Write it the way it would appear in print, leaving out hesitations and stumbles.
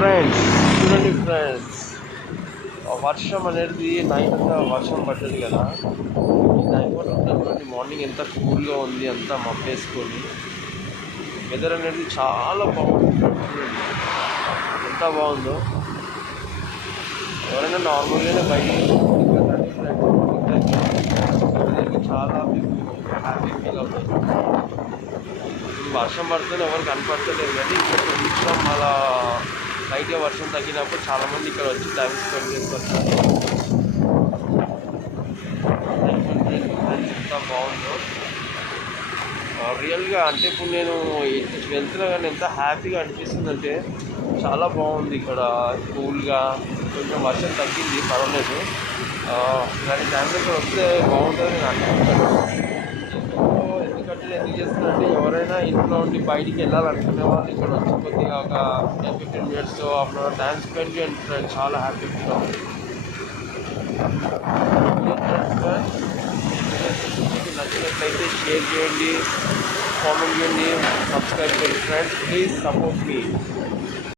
Friends, చూడండి friends, వర్షం అనేది నైట్ అంతా వర్షం పడ్డది కదా. ఈ నైట్ పూట చూడండి, మార్నింగ్ ఎంత కూల్గా ఉంది, అంతా మబ్బేసుకొని. వెదర్ అనేది చాలా బాగుంది. చూడండి ఎంత బాగుందో. ఎవరైనా నార్మల్గానే బయటికి చాలా హ్యాపీ ఫీల్ అవుతుంది. ఇప్పుడు వర్షం పడుతుంది, ఎవరు కనపడతలేదు, కానీ ఇక్కడ కొంచెం అలా లైట్గా వర్షం తగ్గినప్పుడు చాలామంది ఇక్కడ వచ్చి టైం స్పెండ్ చేసుకొస్తారు. ఎంత బాగుందో రియల్గా. అంటే ఇప్పుడు నేను వెళ్తున్నా కానీ ఎంత హ్యాపీగా అనిపిస్తుందంటే చాలా బాగుంది ఇక్కడ. కూల్గా కొంచెం వర్షం తగ్గింది, పర్వాలేదు. కానీ టైంలో ఇక్కడ వస్తే బాగుంటుంది నేను అనుకుంటాను. ఎందుకు చేస్తున్నారంటే ఎవరైనా ఇంట్లో ఉండి బయటికి వెళ్ళాలనుకునే వాళ్ళు ఇక్కడ వచ్చి కొద్దిగా ఒక 10-15 minutes half an hour time spend చేయండి ఫ్రెండ్స్, చాలా హ్యాపీగా ఉంటుంది. మీకు నచ్చినట్లయితే షేర్ చేయండి, కామెంట్ చేయండి, సబ్స్క్రైబ్ చేయండి ఫ్రెండ్స్. Please support me.